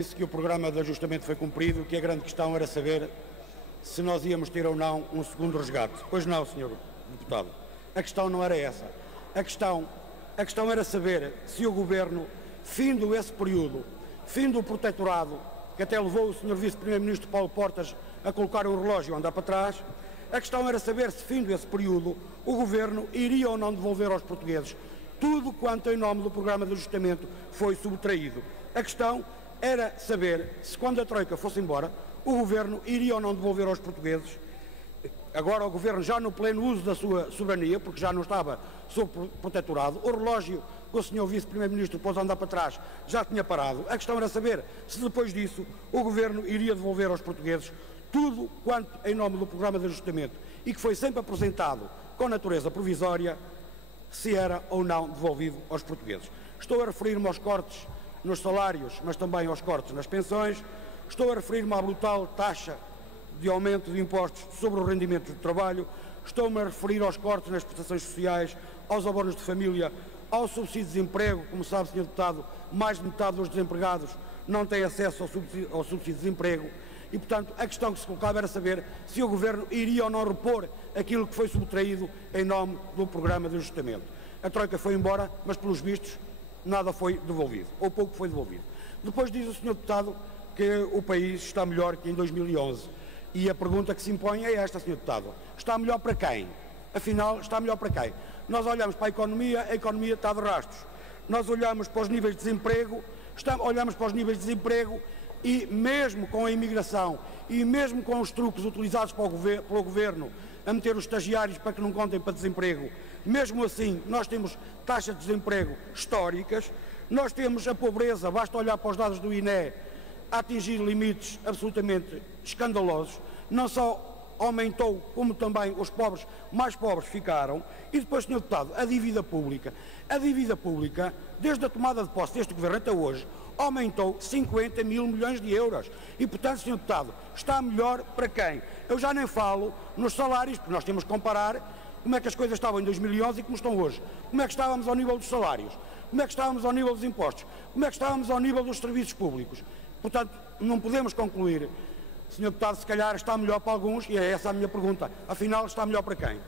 Disse que o programa de ajustamento foi cumprido, que a grande questão era saber se nós íamos ter ou não um segundo resgate. Pois não, Sr. Deputado. A questão não era essa. A questão era saber se o Governo, findo esse período, findo o protetorado, que até levou o Sr. Vice-Primeiro-Ministro Paulo Portas a colocar o relógio a andar para trás, a questão era saber se, findo esse período, o Governo iria ou não devolver aos portugueses tudo quanto em nome do programa de ajustamento foi subtraído. A questão era saber se, quando a Troika fosse embora, o Governo iria ou não devolver aos portugueses. Agora o Governo já no pleno uso da sua soberania, porque já não estava sob protetorado, o relógio que o Sr. Vice-Primeiro-Ministro pôs a andar para trás já tinha parado. A questão era saber se depois disso o Governo iria devolver aos portugueses tudo quanto em nome do programa de ajustamento e que foi sempre apresentado com natureza provisória, se era ou não devolvido aos portugueses. Estou a referir-me aos cortes nos salários, mas também aos cortes nas pensões. Estou a referir-me à brutal taxa de aumento de impostos sobre o rendimento do trabalho. Estou-me a referir aos cortes nas prestações sociais, aos abonos de família, ao subsídio de desemprego. Como sabe, Sr. Deputado, mais de metade dos desempregados não tem acesso ao subsídio de desemprego. E, portanto, a questão que se colocava era saber se o Governo iria ou não repor aquilo que foi subtraído em nome do programa de ajustamento. A Troika foi embora, mas, pelos vistos, nada foi devolvido, ou pouco foi devolvido. Depois diz o Sr. Deputado que o país está melhor que em 2011. E a pergunta que se impõe é esta, Sr. Deputado. Está melhor para quem? Afinal, está melhor para quem? Nós olhamos para a economia está de rastros. Nós olhamos para os níveis de desemprego, e mesmo com a imigração e mesmo com os truques utilizados pelo Governo a meter os estagiários para que não contem para desemprego, mesmo assim nós temos taxas de desemprego históricas, nós temos a pobreza, basta olhar para os dados do INE, a atingir limites absolutamente escandalosos. Não só aumentou, como também os pobres mais pobres ficaram. E depois, Sr. Deputado, a dívida pública, desde a tomada de posse deste Governo até hoje, aumentou 50 mil milhões de euros. E, portanto, Sr. Deputado, está melhor para quem? Eu já nem falo nos salários, porque nós temos que comparar como é que as coisas estavam em 2011 e como estão hoje. Como é que estávamos ao nível dos salários? Como é que estávamos ao nível dos impostos? Como é que estávamos ao nível dos serviços públicos? Portanto, não podemos concluir, Sr. Deputado, se calhar está melhor para alguns, e é essa a minha pergunta. Afinal, está melhor para quem?